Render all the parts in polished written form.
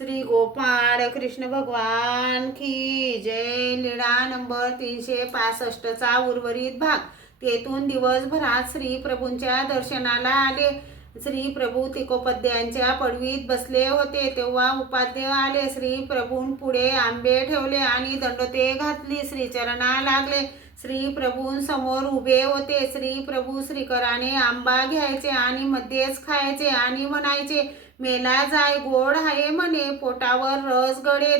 श्री गोपाळ कृष्ण भगवान की जय। लीळा नंबर 365 चा उर्वरित भाग। तेथून दिवसभरात श्री प्रभूंच्या दर्शनाला आले। श्री प्रभू तिकोपद्यांच्या पडवीत बसले होते तेव्हा उपाध्ये आले। श्री प्रभूंपुढे आंबे ठेवले आणि दंडोते घातली, श्रीचरणा लागले। श्री प्रभूंसमोर उभे होते। श्री प्रभू श्रीकराने आंबा घ्यायचे आणि मध्येच खायचे आणि म्हणायचे, मेला जाय गोड आहे म्हणे, पोटावर रस गळे,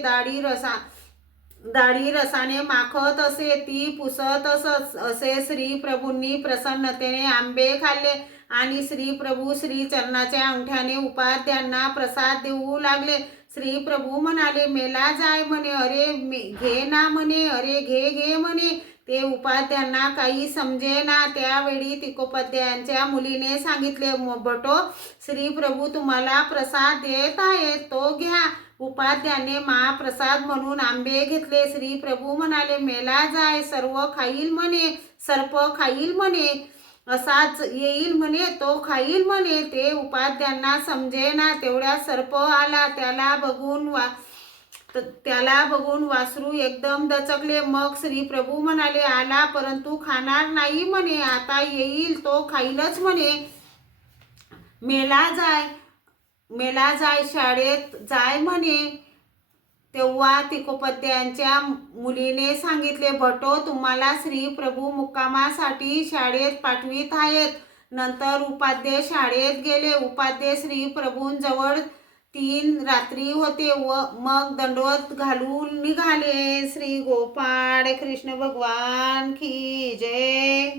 दाढी रसाने माखत असे, ती पुसत असत असे। श्री प्रभूंनी प्रसन्नतेने आंबे खाल्ले आणि श्री प्रभू श्री चरणाच्या अंगठ्याने उपाध्यांना प्रसाद देऊ लागले। श्री प्रभू म्हणाले, मेला जाय म्हणे, अरे घे ना म्हणे, अरे घे घे म्हणे। ते उपाध्यांना काही समजेना। त्यावेळी तिकोपाध्यायांच्या मुलीने सांगितले, भटो, श्री प्रभू तुम्हाला प्रसाद देत आहेत, तो घ्या। उपाध्याने महाप्रसाद म्हणून आंबे घेतले। श्री प्रभू म्हणाले, मेला जाय, सर्व खाईल म्हणे, सर्प खाईल म्हणे, असाच येईल म्हणे, तो खाईल म्हणे। ते उपाध्यांना समजेना। तेवढ्यात सर्प आला। त्याला बघून वासरू एकदम दचकले। मग श्री प्रभू म्हणाले, आला परंतु खाणार नाही म्हणे, आता येईल तो खाईलच म्हणे। मेला जाय, शाळेत जाय म्हणे। तेव्हा तिकोपद्यांच्या मुलीने सांगितले, भटो, तुम्हाला श्री प्रभू मुक्कामासाठी शाळेत पाठवीत आहेत। नंतर उपाध्ये शाळेत गेले। उपाध्ये श्री प्रभूंजवळ 3 रात्री होते व मग दंडवत घालून निघाले। श्री गोपाळ कृष्ण भगवान की जय।